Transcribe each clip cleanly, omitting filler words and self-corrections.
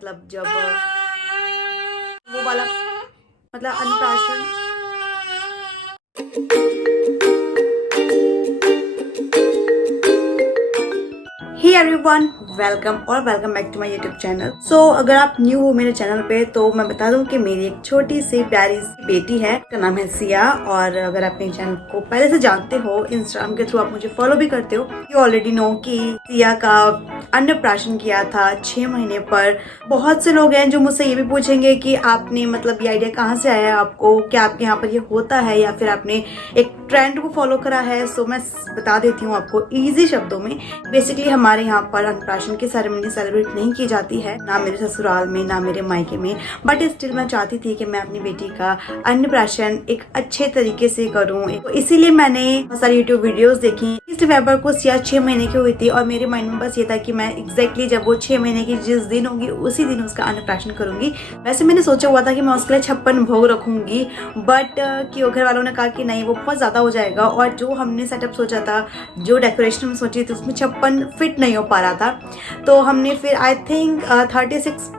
मतलब जब वो वाला मतलब अन्नप्राशन। हे एवरीवन, वेलकम और welcome back to my YouTube channel. So अगर आप न्यू हो मेरे चैनल पे तो मैं बता दूं कि मेरी एक छोटी सी प्यारी सी बेटी है, उसका नाम है सिया। और अगर आप मेरे चैनल को पहले से जानते हो, इंस्टाग्राम के थ्रू आप मुझे फॉलो भी करते हो, यू ऑलरेडी नो कि सिया का अन्नप्राशन किया था 6 महीने पर। बहुत से लोग हैं जो मुझसे ये भी पूछेंगे कि आपने मतलब ये आइडिया कहाँ से आया आपको, क्या आपके यहाँ पर ये होता है या फिर आपने एक ट्रेंड को फॉलो करा है। सो मैं बता देती हूँ आपको इजी शब्दों में। बेसिकली हमारे यहाँ पर अन्नप्राशन की सेरेमनी सेलिब्रेट नहीं की जाती है, ना मेरे ससुराल में ना मेरे मायके में। बट स्टिल मैं चाहती थी कि मैं अपनी बेटी का अन्नप्राशन एक अच्छे तरीके से करूँ, तो इसीलिए मैंने बहुत सारी यूट्यूब वीडियोस देखी। 30 नवंबर को सिया 6 महीने की हुई थी और मेरे माइंड में बस ये था कि मैं एग्जैक्टली जब वो 6 महीने की जिस दिन होगी उसी दिन उसका अन्नप्राशन करूंगी। वैसे मैंने सोचा हुआ था कि मैं उसके लिए 56 भोग रखूंगी, बट कि घर वालों ने कहा कि नहीं, वो बहुत ज्यादा हो जाएगा। और जो हमने सेटअप सोचा था, जो डेकोरेशन में सोची थी, उसमें 56 फिट नहीं हो पा रहा था। तो हमने फिर आई थिंक 36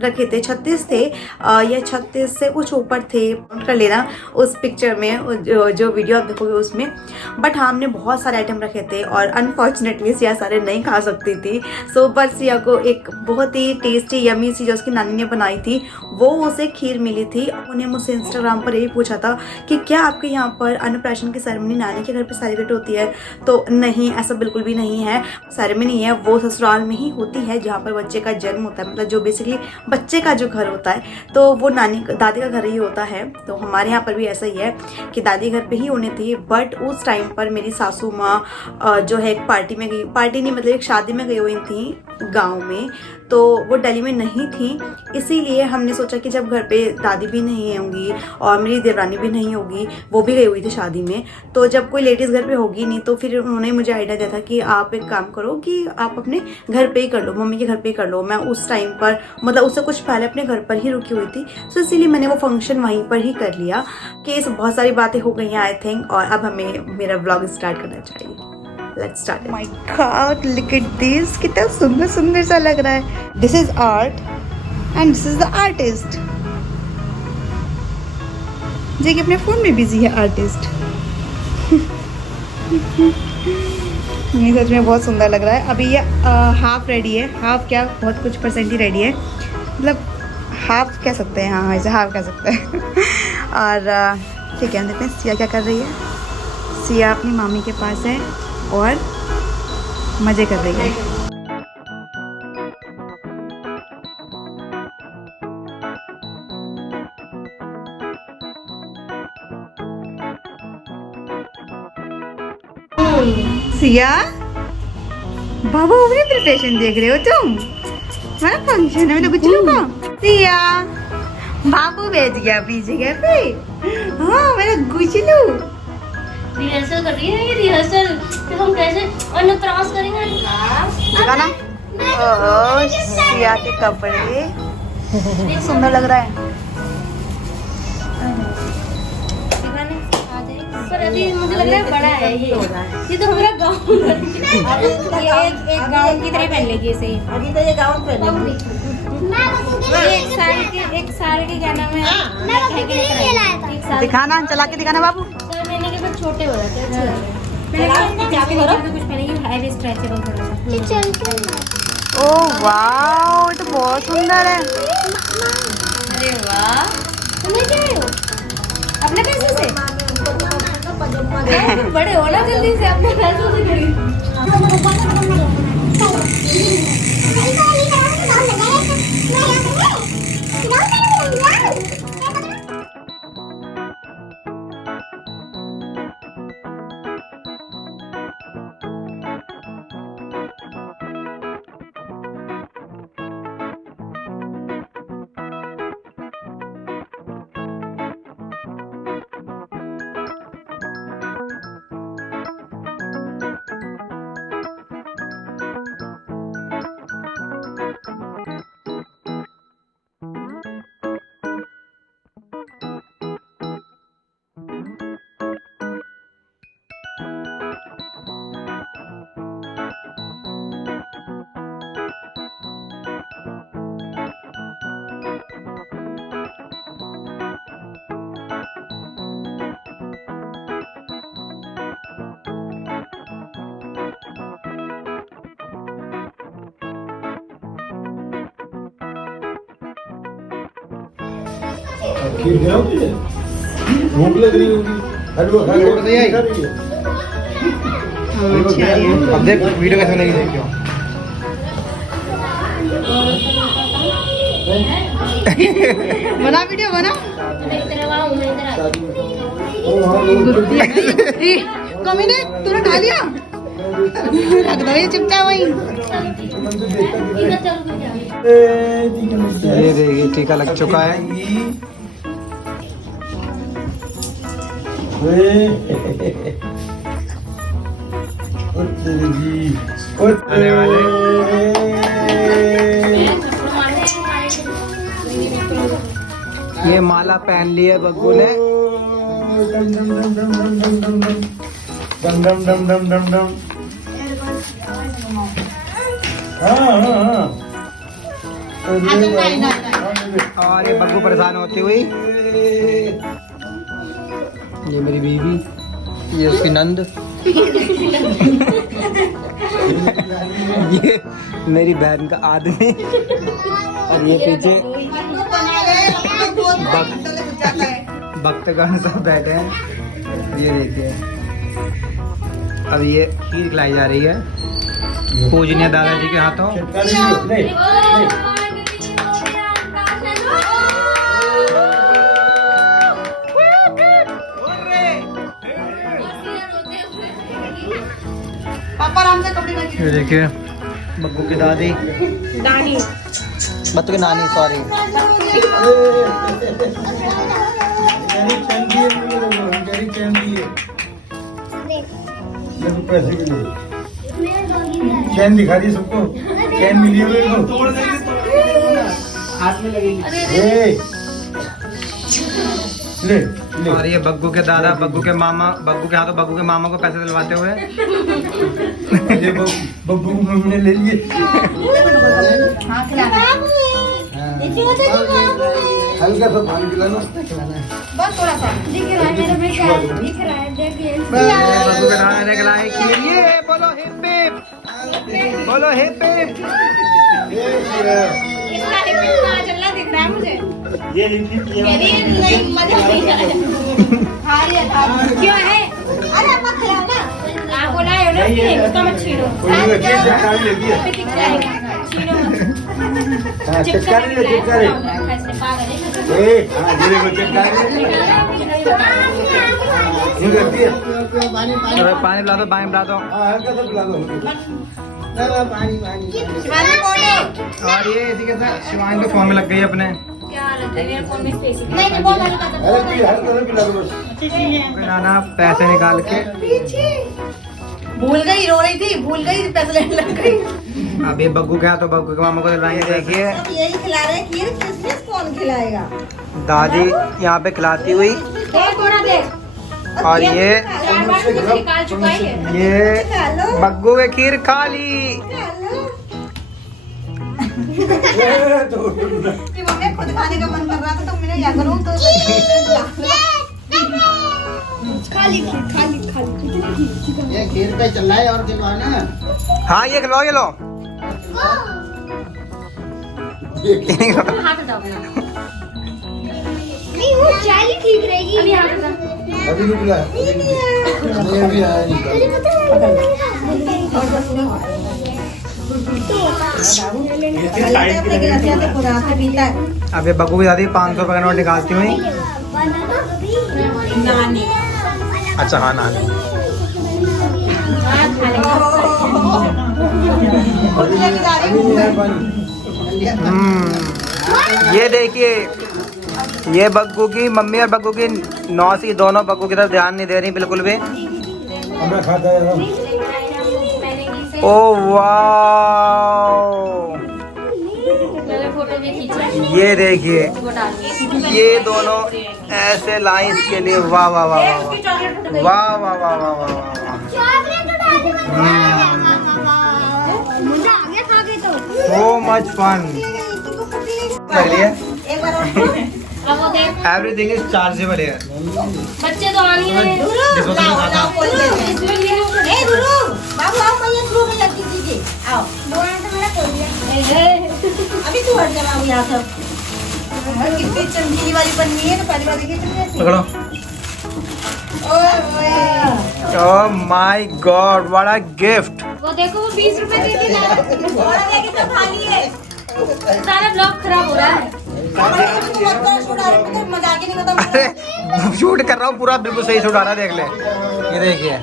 रखे थे, 36 थे या 36 से कुछ ऊपर थे, काउंट कर लेना उस पिक्चर में, जो वीडियो आप देखोगे उसमें। बट हाँ, हमने बहुत सारे आइटम रखे थे और अनफॉर्चुनेटली सिया सारे नहीं खा सकती थी। सो पर सिया को एक बहुत ही टेस्टी यमी सी जो उसकी नानी ने बनाई थी, वो उसे खीर मिली थी। उन्हें मुझसे इंस्टाग्राम पर यही पूछा था कि क्या आपके यहाँ पर अन्नप्राशन की सेरेमनी नानी के घर पर सेलिब्रेट होती है। तो नहीं, ऐसा बिल्कुल भी नहीं है। सेरेमनी है वो ससुराल में ही होती है, जहाँ पर बच्चे का जन्म होता है, मतलब जो बेसिकली बच्चे का जो घर होता है, तो वो नानी दादी का घर ही होता है। तो हमारे यहाँ पर भी ऐसा ही है कि दादी घर पे ही होनी थी। बट उस टाइम पर मेरी सासू माँ जो है एक पार्टी में गई, पार्टी नहीं मतलब एक शादी में गई हुई थी गांव में, तो वो दिल्ली में नहीं थी। इसीलिए हमने सोचा कि जब घर पे दादी भी नहीं होंगी और मेरी देवरानी भी नहीं होगी, वो भी गई हुई थी शादी में, तो जब कोई लेडीज़ घर पे होगी नहीं, तो फिर उन्होंने मुझे आइडिया दिया था कि आप एक काम करो कि आप अपने घर पे ही कर लो, मम्मी के घर पे ही कर लो। मैं उस टाइम पर मतलब उससे कुछ पहले अपने घर पर ही रुकी हुई थी, तो इसीलिए मैंने वो फंक्शन वहीं पर ही कर लिया। कि बहुत सारी बातें हो गई हैं आई थिंक, और अब हमें मेरा ब्लॉग स्टार्ट करना चाहिए। Let's start it. My God, look at this! कितना सुंदर सुंदर सा लग रहा है। This is art and this is the artist. जो कि अपने फोन में बिजी है आर्टिस्ट। ये सच में बहुत सुंदर लग रहा है। अभी ये हाफ रेडी है, हाफ क्या बहुत कुछ परसेंट ही रेडी है, मतलब हाफ कह सकते हैं, हाँ ऐसे हाफ कह सकते हैं। और ठीक है, हम देखते हैं सिया क्या कर रही है। सिया अपनी मामी के पास है और मजे कर रही है। सिया, बाबू भी प्रिपरेशन देख रहे हो तुम? हमारा फंक्शन है, मैं तो कुछ लूंगा। सिया, बाबू बैठ गया अपनी जगह पे। हाँ, मेरा गुचलू रिहर्सल कर रही है। ये रिहर्सल फिर हम कैसे अन्नप्राश करेंगे? दिखाना। ओह, सिया के कपड़े सुंदर लग रहा है। पर अभी मुझे लग रहा है बड़ा है ये तो हमारा गाउन। ये एक गाउन की तरह पहन लेगी इसे। अभी तो ये गाउन पहनेंगे। एक साल के क्या नाम है, दिखाना, चला के दिखाना बाबू। 6 महीने के बाद छोटे हो जाते हैं, अच्छे लगते हैं। कुछ पहनेगी हैवी स्ट्रेचेबल थोड़ा सा। ओह वाह, ये तो बहुत सुंदर है। अरे वाह, तुम लेके आए हो अपने पैसे से? बड़े हो ना जल्दी से, अपने पैसों से खरीद। भूख लग रही होगी। हलवा खा के नहीं आई। अब देख वीडियो कैसे लगी देख क्यों बना वीडियो बना। मैं इधर आऊं, मैं इधर आऊं। कमीने तूने खा लिया? रख दो ये चुपचाप वहीं। इधर चल तू जा। ये देखिए टीका लग चुका है। आने वाले ये माला पहन ली है बग्गू ने। डम डम डम डम डम डम। हाँ। और ये बग्गू परेशान होती हुई। ये मेरी बीवी, ये उसकी नंद। ये मेरी बहन का आदमी और ये पीछे भक्तगण सब बैठे हैं। ये देखिए अब ये खीर खिलाई जा रही है पूजनीय दादाजी के हाथों। पापा आराम से कपड़े रख। ये देखिए बग्गू की दादी दानी बच्चों की नानी सॉरी। पैसे के लिए चैन दिखा दी सबको। चैन मिली हुई को हाथ में लगेगी। ले ले। और ये बग्गू के दादा बग्गू के मामा बग्गू के हाथों बग्गू के मामा को पैसे दिलवाते हुए। ये बब्बू मम्मी ने ले लिए। हाँ खिला हल्का सा पानी पिलाना। बस थोड़ा सा। दिख रहा है मेरे में क्या दिख रहा है देखिए। बग्गू के दादा ने खिलाई खीर। ये बोलो हिप हिप बोलो हिप हिप। इसका हिप्पी कहाँ चल रहा दिख रहा है मुझे। ये हिंदी किया। मेरी नहीं मजा नहीं आ रहा। क्यों है? अरे मत खिलाना। आप बोला है ना कि उसका मत छीनो। कोई नहीं अच्छी चिपकारी लगी है। दिख जाएगा। छीनो मत। हाँ चिपकारी ले चिपकारी। ए हाँ ये देखो चिपकारी। ये करती है। पानी पिला दो पानी पिला दो। हाँ हल्का सा पिला दो। शिवानी कौन है? और ये इसी के साथ शिवानी के फोन में लग गई है अपने। क्या हालत है मेरे फोन में स्पेस ही नहीं बहुत हल्का था। हल्का सा पिला दो बस। नाना पैसे निकाल के भूल गई, रो रही थी, भूल गई, पैसे लेने लग गई। अब ये बग्गू के हाथों बग्गू के मामा को दिलवाएंगे। देखिए यही खिला रहे हैं खीर, किसमिस कौन खिलाएगा? दादी यहाँ पे खिलाती हुई। देख थोड़ा देख। और ये 4 बार तुझे निकाल चुका है ये। ये बग्गू के खीर खा ली। कि मम्मी खुद खाने का मन कर रहा था तो मैंने क्या करूं तो खाली ये खीर पे चल रहा है और खिलवाना है। हाँ ये खिलाओ ये लो। हाथ हटाओ नहीं वो चाय ही ठीक रहेगी। अभी हाथ हटा। अभी नहीं पिला। ये भी आया नहीं। अब ये बग्गू की दादी 500 रुपए का नोट निकालती हुई। नानी अच्छा हाँ नानी। हाथ खा लेगा। ये देखिए ये बग्गू की मम्मी और बग्गू की नौसी दोनों बग्गू की तरफ ध्यान नहीं दे रही बिल्कुल भी। हमें खाता है। ओ वाओ मैंने फोटो भी खींचा। ये देखिए वो डाल ये दोनों ऐसे लाइंस के लिए वाह वाह वाह वाह वाह वाह वाह वाह वाह वाह। मुझे आगे खा गए तो। So much fun. अब वो देख Everything is chargeable here. बच्चे तो आनी है। देखो तो खाता। इसमें मेरे ए गुरु बाबू आओ मैं ये गुरु में लगती चीजें आओ दोनों तो मेरा खोल दिया। अभी तू हट जा बाबू यहाँ से कितनी चमकीली वाली बननी है तो पहली बार देखी कितनी अच्छी। पकड़ो। Oh my God, what a gift. वो देखो वो 20 रुपए देती ना, तो खाली है। सारा ब्लॉग खराब हो रहा है। मजाक ही नहीं खत्म। अरे शूट कर रहा हूँ पूरा, बिल्कुल सही शूट आ रहा है, देख ले। ये देखिए।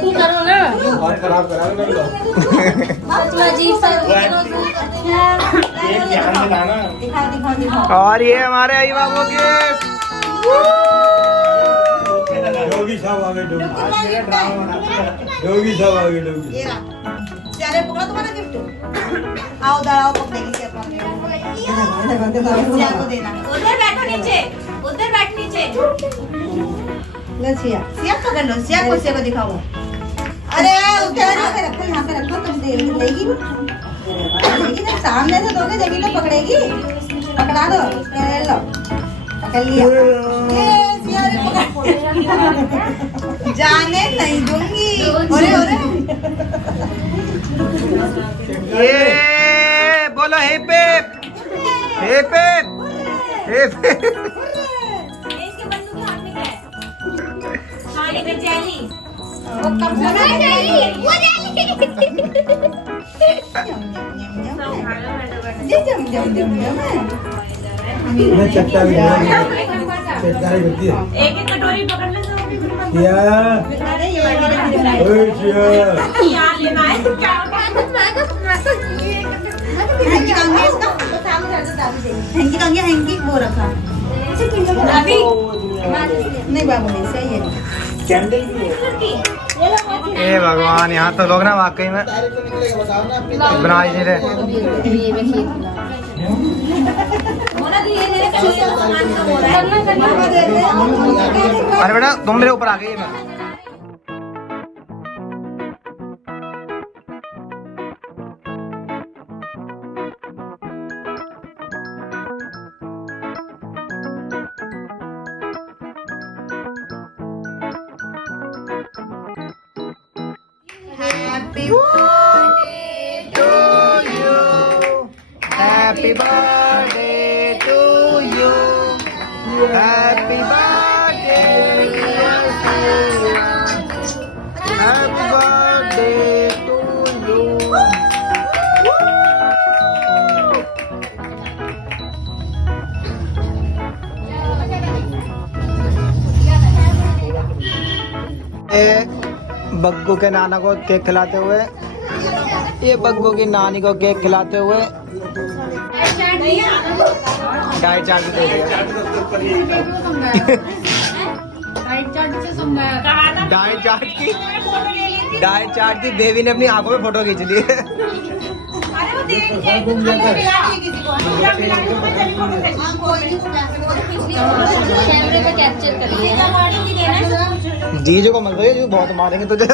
तू करो ना। और खराब करा कर लो। तू अजीब सा एक ध्यान में लाना। और ये हमारे आई बाबू के डोगी साहब आ गए, डोगी। डोगी साहब आ गए, डोगी। ये रहा। सियारे पकड़ा तुम्हारा गिफ्ट। आओ दाड़ाओ पकड़ेगी सिया को देना। उधर बैठो नीचे, उधर बैठ नीचे। लो सिया, सिया पकड़ लो, सिया को दिखाओ। अरे उधर यहाँ पे रखो तुम लेगी ना, सामने से दोगे जब तो पकड़ेगी। पकड़ा दो, ले लो, पकड़ लिया। ये सिया रे पकड़। जाने नहीं दूंगी। अरे ये बोलो hip hip hip hip hip. इसके बंदूक के हाथ में क्या है? खाने में जेली। वो कब से वो मैं चट्टा भी नहीं चट्टा ही करती है। एक एक कटोरी पकड़ ले। क्या? ओए क्या? क्या लेना है? क्या हैंकी कांगी इसका तो सामने रख दो, हैंकी कांगी, हैंकी वो रखा अभी नहीं बाबू नहीं सही है। कैंडल भी है। ए भगवान, यहाँ तो लोग ना वाकई में बना ही नहीं रहे। अरे बेटा तुम मेरे ऊपर आ गई मैं। Happy birthday to you. Happy birthday to you. Happy birthday dear Sia. Happy birthday to you. बग्गू के नाना को केक खिलाते हुए, ये बग्गू की नानी को केक खिलाते हुए डाइट चार्ट दे दिया। डाइट चार्ट की बेबी ने अपनी आंखों में फोटो खींच ली। कैमरे पे कैप्चर कर लिया। जीजू को मत दो, ये बहुत मारेंगे तुझे।